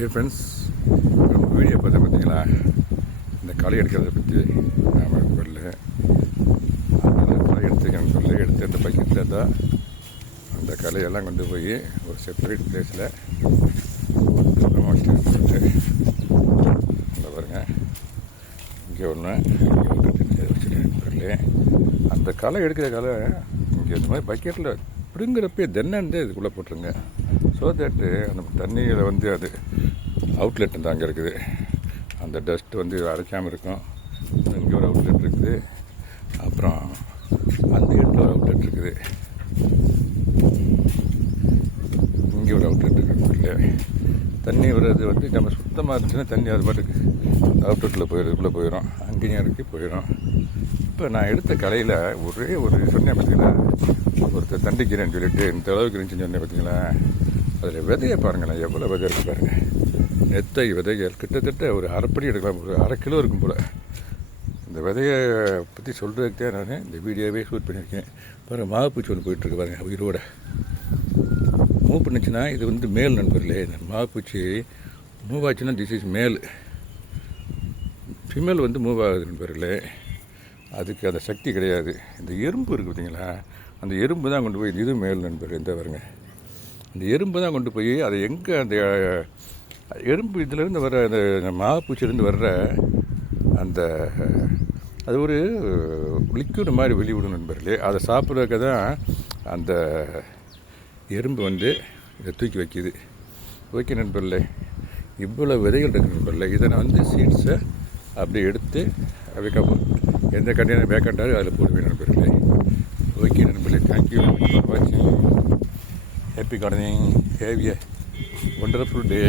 Dear friends, நம்ம video பார்த்தீங்களா? இந்த களை எடுக்கிறத பற்றி நான் சொல்லு களை எடுத்துக்கன்னு சொல்லி எடுத்து அந்த பக்கெட்டில் தான் அந்த கலையெல்லாம் கொண்டு போய் ஒரு செப்பரேட் பிளேஸில் வச்சுட்டு இந்த பாருங்க, இங்கே ஒன்று வச்சுட்டு அந்த களை எடுக்கிற களை இங்கே இந்த மாதிரி பக்கெட்டில் பிடுங்கிறப்பே தென்னந்தே இதுக்குள்ளே போட்டுருங்க. ஸோ தட்டு அந்த தண்ணியில் வந்து அது அவுட்லெட் வந்து அங்கே இருக்குது, அந்த டஸ்ட்டு வந்து அடைக்காமல் இருக்கும். இங்கே ஒரு அவுட்லெட் இருக்குது, அப்புறம் அந்த இடத்துல ஒரு அவுட்லெட் இருக்குது, இங்கே ஒரு அவுட்லெட் இருக்குது. தண்ணி வர்றது வந்து நம்ம சுத்தமாக இருந்துச்சுன்னா தண்ணி அது பாட்டுக்கு அவுட்லெட்டில் போயிடுறதுக்குள்ளே போயிடும், அங்கேயும் இருக்குது போயிடும். இப்போ நான் எடுத்த கலையில் ஒரே ஒரு சொன்னேன் பார்த்தீங்களா, ஒருத்தர் தண்டிக்கிறேன்னு சொல்லிட்டு இந்த அளவுக்கு இருந்துச்சுன்னு சொன்னேன் பார்த்தீங்களா. அதில் விதையை பாருங்களேன், எவ்வளோ விதை இருக்குது பாருங்கள். நெத்தை விதைகள் கிட்டத்தட்ட ஒரு அரைப்படி எடுக்கலாம், ஒரு 1/2 கிலோ இருக்கும் போல். இந்த விதையை பற்றி சொல்கிறதுக்கு தான் நான் இந்த வீடியோவே ஷூட் பண்ணியிருக்கேன். பாருங்கள், மாவுப்பூச்சி ஒன்று போயிட்டுருக்கு பாருங்கள், உயிரோட மூவ் பண்ணிச்சுன்னா இது வந்து மேல் நண்பர்களே. இந்த மாவுப்பூச்சி மூவ் ஆச்சுன்னா திஸ் இஸ் மேல். ஃபீமேல் வந்து மூவ் ஆகுது நண்பர்களே, அதுக்கு அந்த சக்தி கிடையாது. இந்த எறும்பு இருக்குது பார்த்தீங்களா, அந்த எறும்பு தான் கொண்டு போய் இது மேல் நண்பர். இந்த பாருங்க, அந்த எறும்பு தான் கொண்டு போய் அதை எங்கே அந்த எறும்பு இதிலேருந்து வர்ற அந்த மாவுப்பூச்சிலேருந்து வர்ற அந்த அது ஒரு லிக்விட் மாதிரி வெளிவிடும் நண்பர்களே. அதை சாப்பிட்றதுக்கு தான் அந்த எறும்பு வந்து இதை தூக்கி வைக்கிது. ஓகே நண்பர்களே, இவ்வளோ விதைகள் இருக்குது நண்பர்களே. இதை நான் வந்து சீட்ஸை அப்படியே எடுத்து அப்படியே எந்த கண்டிப்பாக வேக்கண்டாலும் அதில் போடுவேன் நண்பர்களே. ஓகே நண்பர்களே, தேங்க்யூ ஃபார் வாட்சிங். Happy gardening. Have a wonderful day.